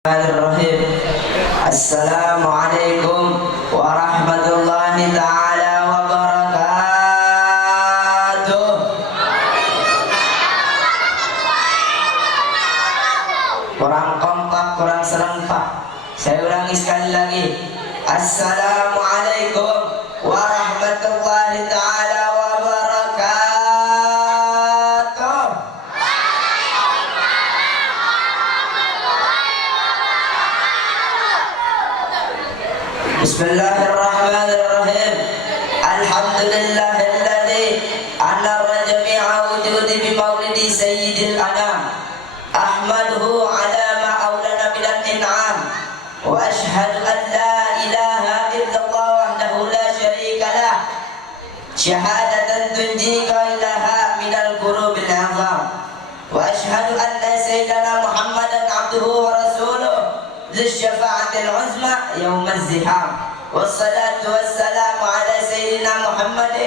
Bismillahirrahmanirrahim. Assalamualaikum warahmatullahi ta'ala wabarakatuh. Kurang kompak, kurang serempak. Saya ulangi sekali lagi. Assalamualaikum warahmatullahi ta'ala wabarakatuh. Bismillahirrahmanirrahim. Alhamdulillahilladzi anara jami'a wujudi bi maulidi sayyidil anam. Ahmaduhu ala ma aulana minal in'am. Wa ashhadu an la ilaha illallah wahdahu la syarika lah. Syahadatan tunjika ilaha minal kurubil azam. Wa ashhadu anna sayyidana Muhammadan abduhu wa rasuluh للشفاعة العظمى يوم الزحام والصلاة والسلام على سيدنا محمد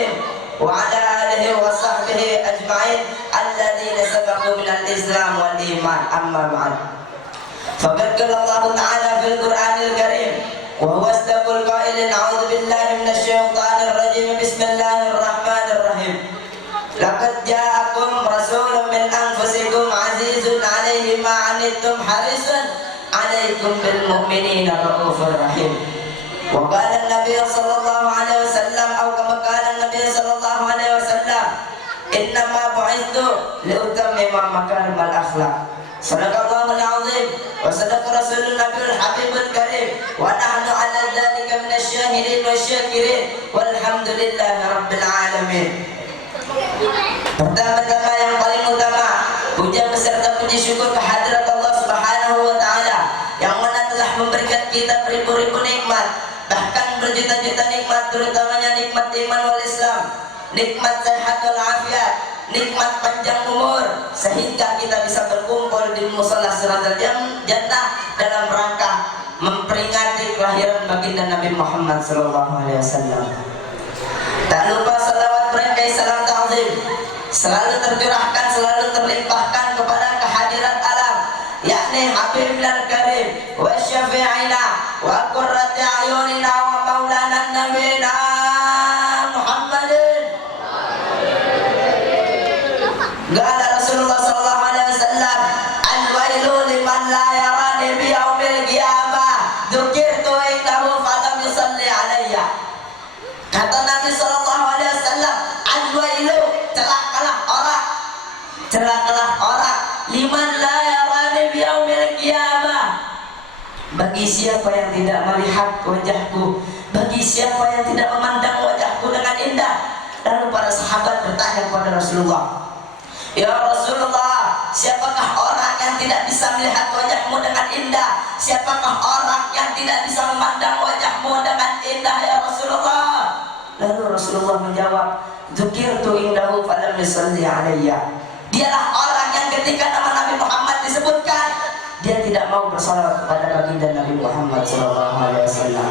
وعلى آله وصحبه أجمعين الذين سبقوا من الإسلام والإيمان أما بعد فقد قال الله تعالى في القرآن الكريم وهو أصدق القائلين أعوذ بالله من الشيطان الرجيم بسم الله الرحمن الرحيم لقد جاءكم رسول من أنفسكم عزيز عليه ما عنتم حريص عليكم بالمؤمنين رؤوف رحيم وقال النبي صلى الله عليه وسلم أو كما قال النبي صلى الله عليه وسلم إنما بعثت لأتمم مكارم الأخلاق صدق الله العظيم وصدق رسول النبي الحبيب الكريم ونحن على ذلك من الشاهدين والشاكرين والحمد لله رب العالمين. Pertama-tama yang paling utama, puja beserta puji syukur kehadirat Allah Subhanahu wa taala yang mana telah memberikan kita beribu-ribu nikmat, bahkan berjuta-juta nikmat, terutamanya nikmat iman wal Islam, nikmat sehat wal afiat, nikmat panjang umur, sehingga kita bisa berkumpul di musalla Siratal Jannah dalam rangka memperingati kelahiran baginda Nabi Muhammad SAW. Tak lupa salawat berikai salam ta'zim selalu tercurahkan, selalu terlimpahkan kepada kehadirat alam, yakni Habibul Karim wa syafi'ina wa qurrati ayunina wa maulana nabiyina Muhammadin. Qala Rasulullah sallallahu alaihi wasallam, al-wailu liman la yarani bi yaumil qiyamah dzukirtu indahu falam yusalli alayya. Kata Nabi sallallahu alaihi wasallam, al-wailu, celakalah orang liman la yarani bi yaumil qiyamah, bagi siapa yang tidak melihat wajahku, bagi siapa yang tidak memandang wajahku dengan indah. Lalu para sahabat bertanya kepada Rasulullah, ya Rasulullah, siapakah orang yang tidak bisa melihat wajahmu dengan indah? Siapakah orang yang tidak bisa memandang wajahmu dengan indah ya Rasulullah? Lalu Rasulullah menjawab, dzukirtu indahu falam yusalli alayya. Dialah orang yang ketika nama Nabi Muhammad disebutkan, dia tidak mau bersalawat kepada baginda Nabi Muhammad SAW.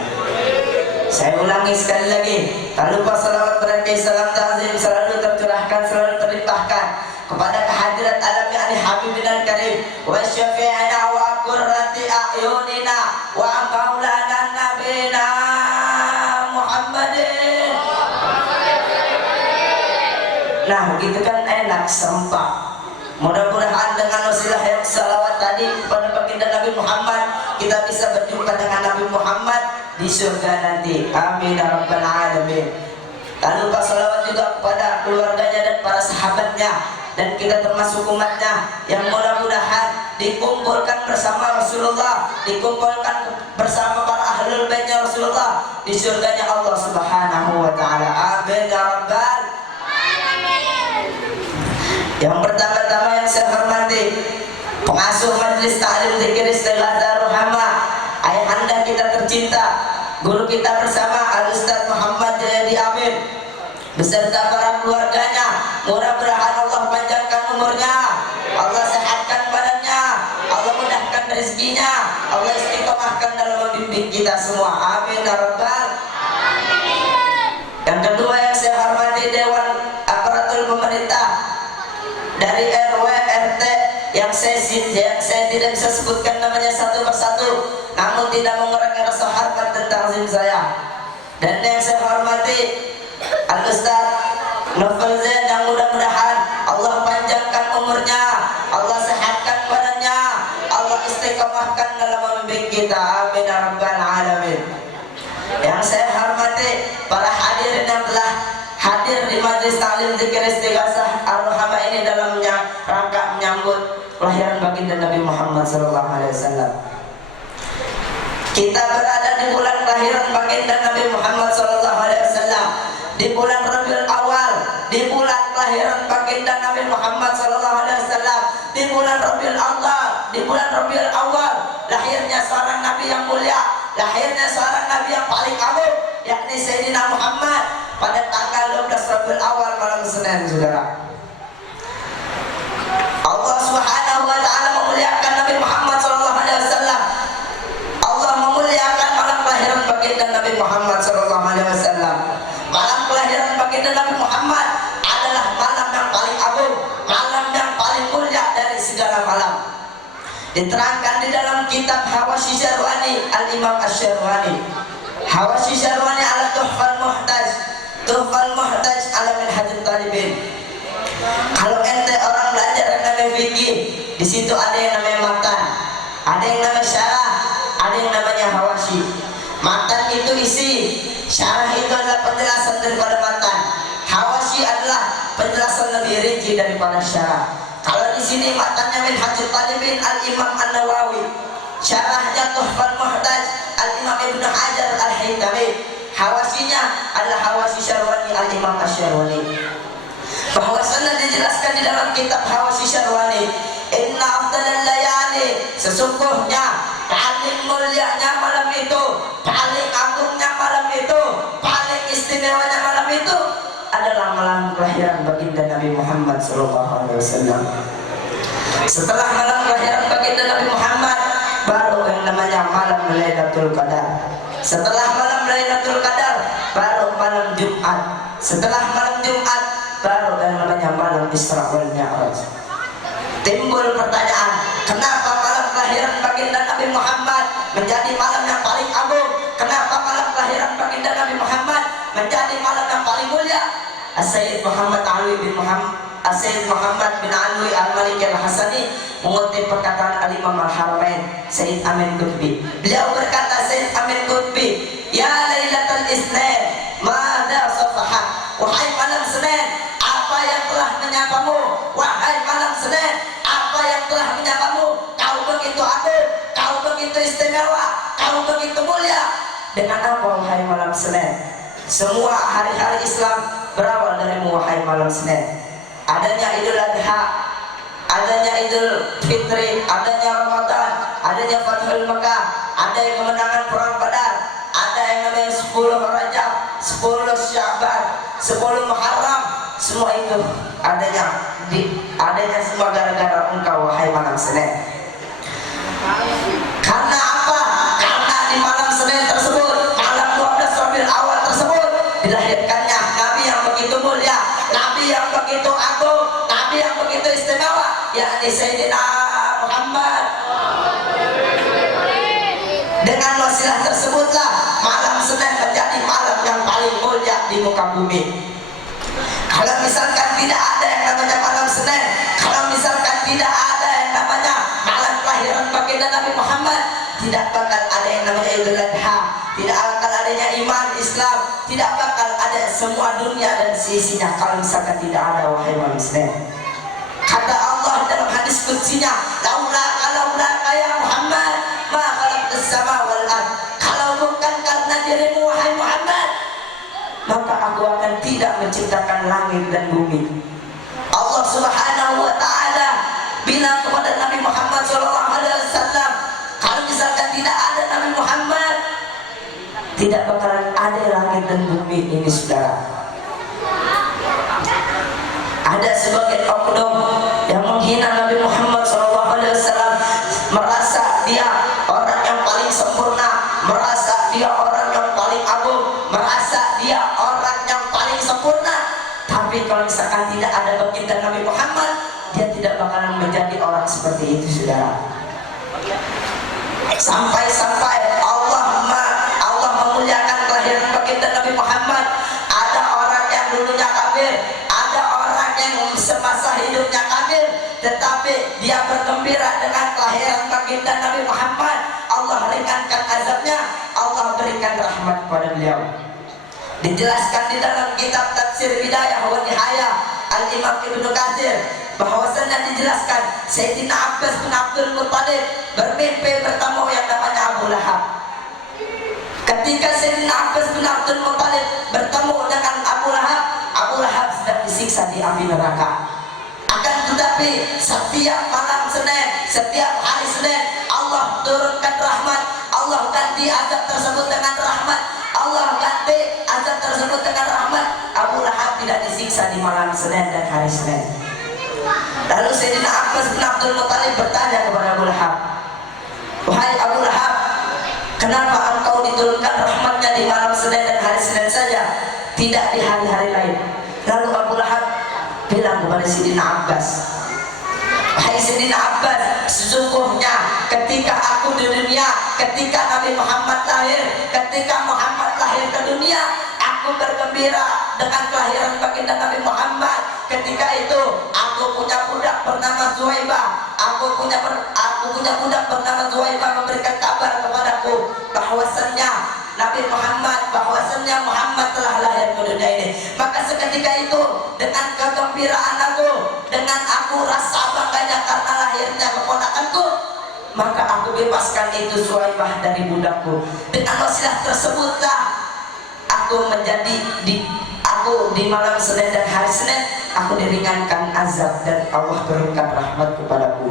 Saya ulangi sekali lagi, tak lupa salawat berikai salam ta'zim selalu tercurahkan, selalu terlimpahkan kepada kehadirat alam yakni Habibul Karim wa syafi'ina wa qurrati a'yunina wa maulana nabiyina Muhammadin. Nah, begitu kan enak, serempak. Mudah-mudahan dengan wasilah yang salawat tadi kepada baginda Nabi Muhammad, kita bisa berjumpa dengan Nabi Muhammad di surga nanti. Amin ya rabbal alamin. Tak lupa salawat juga kepada keluarganya dan para sahabatnya, dan kita termasuk umatnya yang mudah-mudahan dikumpulkan bersama Rasulullah, dikumpulkan bersama para ahlul baitnya Rasulullah di surganya Allah Subhanahu wa taala. Amin ya rabbal. Yang pertama-tama yang saya hormati pengasuh Majelis Ta'lim Dzikir Istighatsah Rohama, ayahanda kita tercinta, guru kita bersama Al-Ustaz Muhammad Jayadi Amin beserta para keluarganya. Mudah-mudahan Allah panjangkan umurnya, Allah sehatkan badannya, Allah mudahkan rezekinya, Allah istiqomahkan dalam membimbing kita semua. Amin ya rabbal. Yang kedua yang saya hormati Dewan Aparatur Pemerintah dari RW, RT, yang saya tidak bisa sebutkan namanya satu persatu, namun tidak mengurangi rasa hormat dan ta'zim saya. Dan yang saya hormati Al-Ustaz Novel Zain, yang mudah-mudahan Allah panjangkan umurnya, Allah sehatkan badannya, Allah istiqomahkan dalam memimpin kita, amin ya rabbal alamin. Yang saya hormati para hadirin yang telah hadir di majlis taklim zikir istighasah ar-rahmah ini dalam rangka menyambut kelahiran baginda Nabi Muhammad SAW. Kita berada di bulan kelahiran baginda Nabi Muhammad SAW, di bulan Rabiul Awal, di bulan kelahiran baginda Nabi Muhammad SAW, di bulan Rabiul Awal, di bulan Rabiul Awal lahirnya seorang Nabi yang mulia, lahirnya seorang Nabi yang paling agung, yakni Sayyidina Muhammad pada tanggal 12 Rabiul Awal malam Senin, saudara. Allah Subhanahu wa taala memuliakan Nabi Muhammad SAW. Allah memuliakan malam kelahiran baginda Nabi Muhammad SAW. Malam kelahiran baginda Nabi Muhammad adalah malam yang paling agung, malam yang paling mulia dari segala malam. Diterangkan di dalam kitab Hawashi Syarwani Al-Imam Asy-Syarwani. Hawashi Syarwani ala Tuhfal Muhtaj, Tuhfal Muhtaj ala Minhajut Talibin. Kalau ente orang belajar yang namanya fikih, di situ ada yang namanya matan, ada yang namanya syarah, ada yang namanya hawashi. Matan itu isi, syarah itu adalah penjelasan daripada matan, hawashi adalah penjelasan lebih rinci daripada syarah. Kalau di sini matannya Minhajul Talibin Al-Imam An-Nawawi, syarahnya Tuhfal Muhtaj Al-Imam Ibnu Hajar Al-Haytami, hawashinya adalah Hawashi Syarwani Al-Imam Asy-Syarwani. Bahwasanya dijelaskan di dalam kitab Hawashi Syarwani, inna afdalal layali, sesungguhnya paling mulianya malam itu, paling agungnya malam itu, paling istimewanya malam itu adalah malam kelahiran baginda Nabi Muhammad SAW. Setelah malam kelahiran baginda Nabi Muhammad, baru yang namanya malam Lailatul Qadar. Setelah malam Lailatul Qadar, baru malam Jumat. Setelah malam Jumat, baru yang namanya malam Isra wal Mi'raj. Timbul pertanyaan, kenapa malam kelahiran baginda Nabi Muhammad menjadi malam yang paling agung? Kenapa malam kelahiran baginda Nabi Muhammad menjadi malam yang paling mulia? As-Sayyid Muhammad Alwi bin Muhammad, As-Sayyid Muhammad bin Alwi Al-Maliki Al-Hasani mengutip perkataan Al-Imam Al-Haramain Sayyid Amin Qutbi. Beliau berkata, Sayyid Amin Qutbi, ya Lailatul Isnin, mada safahat, wahai malam Senin, apa yang telah menyapamu? Wahai malam Senin, apa yang telah menyapamu? Kau begitu agung, kau begitu istimewa, kau begitu mulia. Dengan apa wahai malam Senin? Semua hari-hari Islam berawal darimu wahai malam Senin. Adanya Idul Adha, adanya Idul Fitri, adanya Ramadan, adanya Fathul Makkah, ada yang kemenangan perang Badar, ada yang namanya 10 Rajab, 10 Sya'ban, 10 Muharram. Semua itu adanya semua gara-gara engkau wahai malam Senin. Karena apa? Karena di malam Senin tersebut, malam 12 Rabiul Awal tersebut, dilahirkannya Nabi yang begitu mulia, Nabi yang begitu agung, Nabi yang begitu istimewa, yakni Sayyidina Muhammad. Dengan wasilah tersebutlah malam Senin menjadi malam yang paling mulia di muka bumi. Kalau misalkan tidak ada yang namanya malam Senin, kalau misalkan tidak ada yang namanya malam kelahiran baginda Nabi Muhammad, tidak bakal ada yang namanya Idul Adha, tidak bakal adanya iman Islam, tidak bakal ada semua dunia dan sisinya kalau misalkan tidak ada wahai malam Senin. Kata Allah dalam hadis qudsinya, laula ya Muhammad ma khalaqtus sama wal ard. Kalau bukan karena dirimu wahai Muhammad, maka aku akan tidak menciptakan langit dan bumi. Allah Subhanahu wa taala bilang kepada Nabi Muhammad SAW, kalau misalkan tidak ada Nabi Muhammad, tidak bakalan ada langit dan bumi ini, saudara. Ada sebagian oknum yang menghina Nabi Muhammad SAW, merasa dia orang yang paling sempurna, merasa dia orang yang paling agung, merasa dia orang yang paling sempurna. Tapi kalau misalkan tidak ada baginda Nabi Muhammad, dia tidak bakalan menjadi orang seperti Sampai-sampai Allah memuliakan kelahiran baginda Nabi Muhammad. Ada orang yang dulunya kafir, ada orang yang semasa hidupnya kafir, tetapi dia bergembira dengan kelahiran baginda Nabi Muhammad. Allah ringankan azabnya, Allah berikan rahmat kepada beliau. Dijelaskan di dalam kitab Tafsir Bidayah wa Nihayah Al-Imam Ibnu Katsir, bahwasanya dijelaskan Sayyidina Abbas bin Abdul Muttalib bermimpi bertemu yang namanya Abu Lahab. Ketika Sayyidina Abbas bin Abdul Muttalib bertemu dengan Abu Lahab sedang disiksa di api neraka. Akan tetapi setiap malam Senin, setiap hari Senin, Allah turunkan rahmat, Allah ganti azab tersebut dengan rahmat, Allah ganti azab tersebut dengan rahmat. Abu Lahab tidak disiksa di malam Senin dan hari Senin. Lalu Sayyidina Abbas bin Abdul Muttalib bertanya kepada Abu Lahab, "Wahai Abu Lahab, kenapa engkau diturunkan rahmatnya di malam Senin dan hari Senin saja, tidak di hari-hari lain?" Lalu Abu Lahab bilang kepada Sayyidina Abbas, "Wahai Sayyidina Abbas, sesungguhnya ketika aku di dunia, ketika Nabi Muhammad lahir, ketika Muhammad lahir ke dunia, aku bergembira dengan kelahiran baginda Nabi Muhammad. Ketika itu aku punya budak bernama Zuhaibah, aku punya budak bernama Zuhaibah memberikan kabar kepadaku bahwasannya Muhammad telah lahir ke dunia ini. Maka seketika itu dengan kegembiraan aku, dengan aku rasa bangganya karena lahirnya keponakanku, maka aku bebaskan itu Zuhaibah dari budakku. Dengan wasilah tersebutlah aku di malam Senin dan hari Senin aku diringankan azab dan Allah turunkan rahmat kepadaku."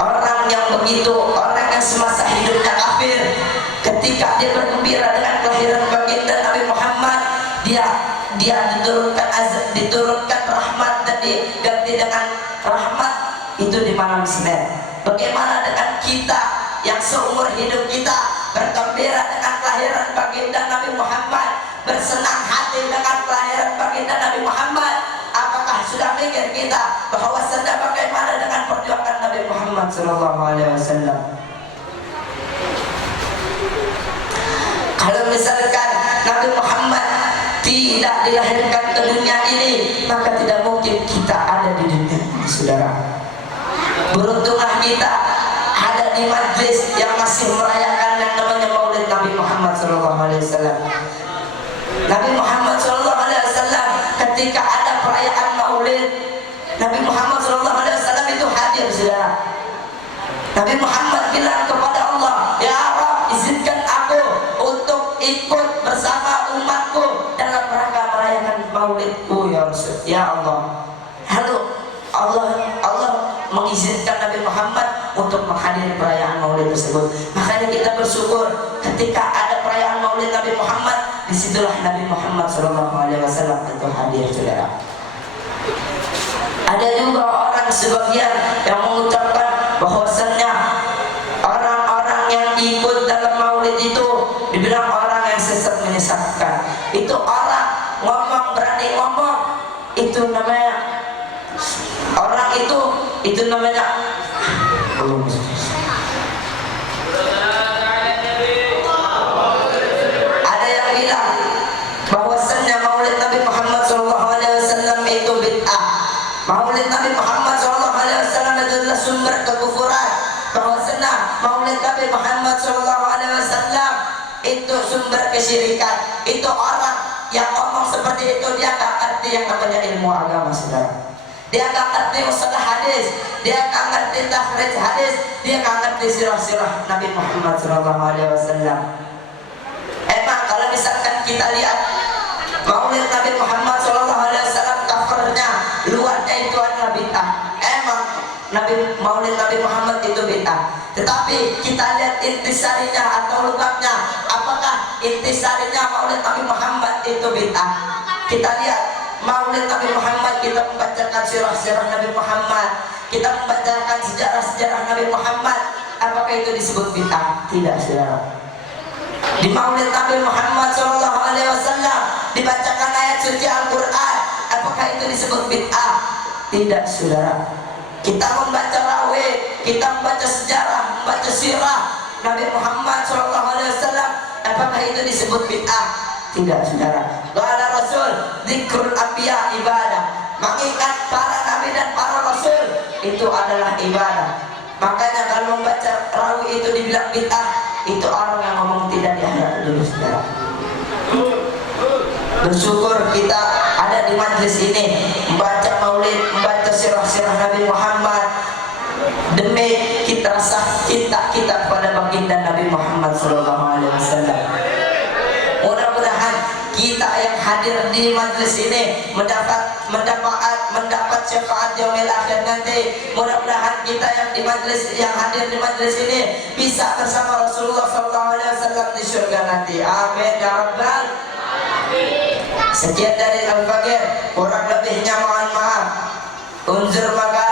Orang yang begitu, orang yang semasa hidupnya kafir, ketika dia bergembira dengan kelahiran baginda Nabi Muhammad, dia diturunkan azab, diturunkan rahmat dan diganti dengan rahmat itu di malam Senin. Bagaimana dengan kita yang seumur hidup kita bergembira dengan kelahiran baginda Nabi Muhammad, bersenang hati dengan kelahiran baginda Nabi Muhammad? Apakah sudah mikir kita bahwasanya bagaimana dengan perjuangan Nabi Muhammad SAW? Kalau misalkan Nabi Muhammad tidak dilahirkan ke dunia ini, maka tidak mungkin kita ada di dunia ini, saudara. Beruntunglah kita ada di majlis yang masih merayakan yang namanya Maulid Nabi Muhammad SAW. Nabi Muhammad SAW ketika ada perayaan Maulid, Nabi Muhammad SAW itu hadir, saudara. Nabi Muhammad bilang kepada Allah, "Ya Rabb, izinkan aku untuk ikut bersama umatku dalam rangka merayakan Maulidku ya Rasul, ya Allah." Lalu Allah mengizinkan Nabi Muhammad untuk menghadiri perayaan Maulid tersebut. Makanya kita bersyukur ketika ada perayaan Maulid Nabi Muhammad, disitulah Nabi Muhammad SAW itu hadir, saudara. Ada juga orang sebagian yang mengucapkan bahwasannya orang-orang yang ikut dalam Maulid itu dibilang orang yang sesat menyesatkan. Itu orang berani ngomong, itu namanya orang itu namanya ada yang bilang bahwasannya Maulid Nabi Muhammad SAW itu bid'ah. Maulid Nabi Muhammad SAW itu adalah sumber kekufuran. Bahwasannya Maulid Nabi Muhammad SAW itu sumber kesyirikan. Itu orang yang ngomong seperti itu, dia gak ngerti yang namanya ilmu agama, saudara. Dia gak ngerti usaha hadis, dia gak ngerti takhrij hadis, dia gak ngerti sirah-sirah Nabi Muhammad SAW. Emang kalau misalkan kita lihat Maulid Nabi Muhammad SAW, covernya, luarnya itu adalah bid'ah. Emang Maulid Nabi Muhammad itu bid'ah. Tetapi kita lihat intisarinya atau lughatnya, apakah intisarinya Maulid Nabi Muhammad itu bid'ah? Kita lihat Maulid Nabi Muhammad, kita membacakan sirah-sirah Nabi Muhammad, kita membacakan sejarah-sejarah Nabi Muhammad, apakah itu disebut bid'ah? Tidak, saudara. Di Maulid Nabi Muhammad SAW dibacakan ayat suci Al-Quran, apakah itu disebut bid'ah? Tidak, saudara. Kita membaca raweh, kita membaca sejarah, membaca sirah Nabi Muhammad SAW, apakah itu disebut bid'ah? Tidak, saudara. Qala Rasul, dzikrul anbiya ibadah. Mengingat para nabi dan para rasul itu adalah ibadah. Makanya kalau membaca rawi itu dibilang bid'ah, itu orang yang ngomong tidak di akhirat dulu, saudara. Bersyukur kita ada di majlis ini, membaca maulid, membaca sirah-sirah Nabi Muhammad, demi kita rasa cinta kita kepada baginda Nabi Muhammad SAW. Mudah-mudahan kita yang hadir di majlis ini mendapat syafaat yaumil akhir nanti. Mudah-mudahan kita yang hadir di majlis ini bisa bersama Rasulullah SAW di surga nanti. Amin ya rabbal. Sekian dari Al-Fakir, kurang lebihnya mohon maaf. Unzur maka